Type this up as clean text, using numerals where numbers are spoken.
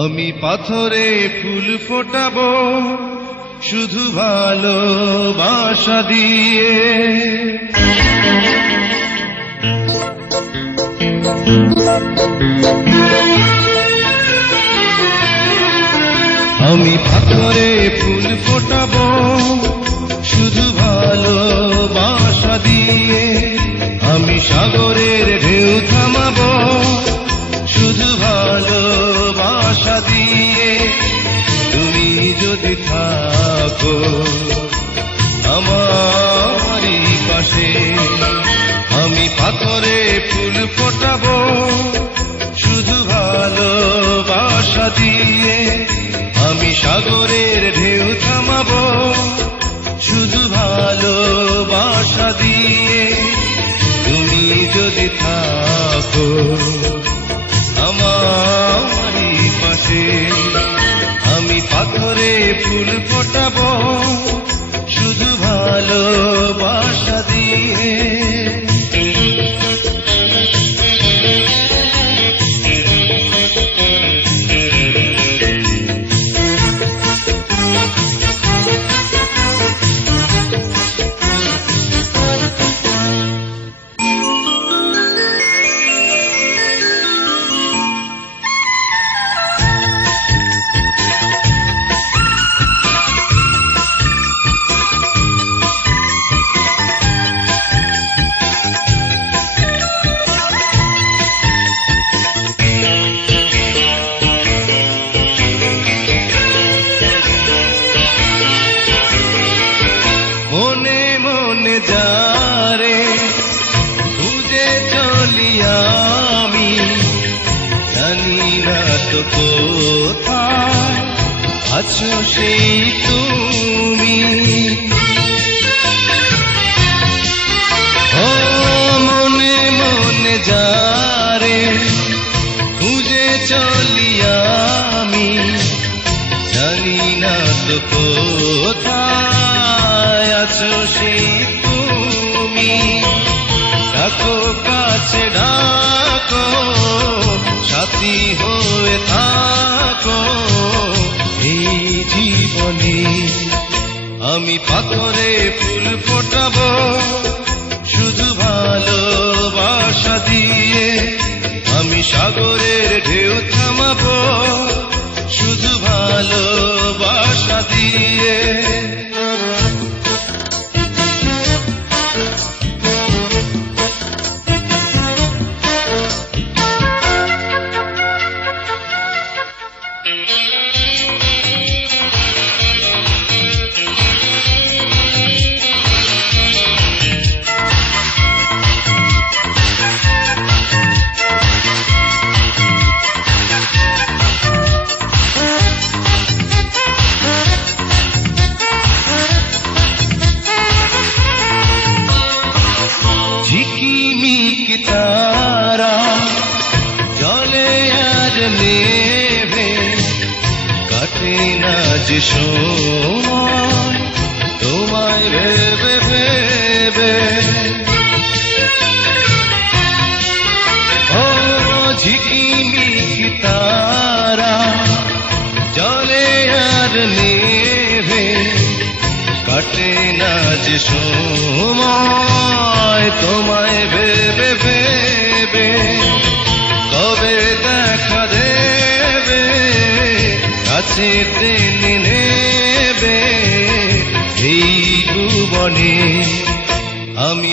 আমি পাথরে ফুল ফোটাবো শুধু ভালোবাসা দিয়ে। আমি পাথরে ফুল ফোটাবো শুধু ভালোবাসা দিয়ে। আমি সাগরের ঢেউ থামাবো শুধু ভালোবাসা দিয়ে। তুমি যদি থাকো আমারই পাশে, আমি পাথরে ফুল ফোটাবো শুধু ভালোবাসা দিয়ে। আমি সাগরের ঢেউ থামাবো শুধু ভালোবাসা দিয়ে। তুমি যদি থাকো আমারই পাশে, আমি পাথরে ফুল ফোটাবো শুধু ভালোবাসা দিয়ে। মনে মনে যারে খুঁজে চলি আমি, জানি না তো কোথায় আছো সেই তুমি। ও মনে মনে যারে খুঁজে চলি আমি, জানি না তো কোথায় আছো সেই তুমি। ডাকো কাছে ডাকো, সাথী হয়ে থাকো এই জীবনে। আমি পাথরে ফুল ফোটাবো শুধু ভালোবাসা দিয়ে। আমি সাগরের ঢেউ থামাবো শুধু ভালোবাসা দিয়ে। ঝিকিমিকি তারা জলে আর নেভে, কাটে না যে সময় তোমায় ভেবে ভেবে। ও ঝিকিমিকি তারা জলে আর নেভে, কাটে না যে সময় তোমায় ভেবে ভেবে। কবে দেখা দেবে কাছে টেনে নেবে এই ভুবনে। আমি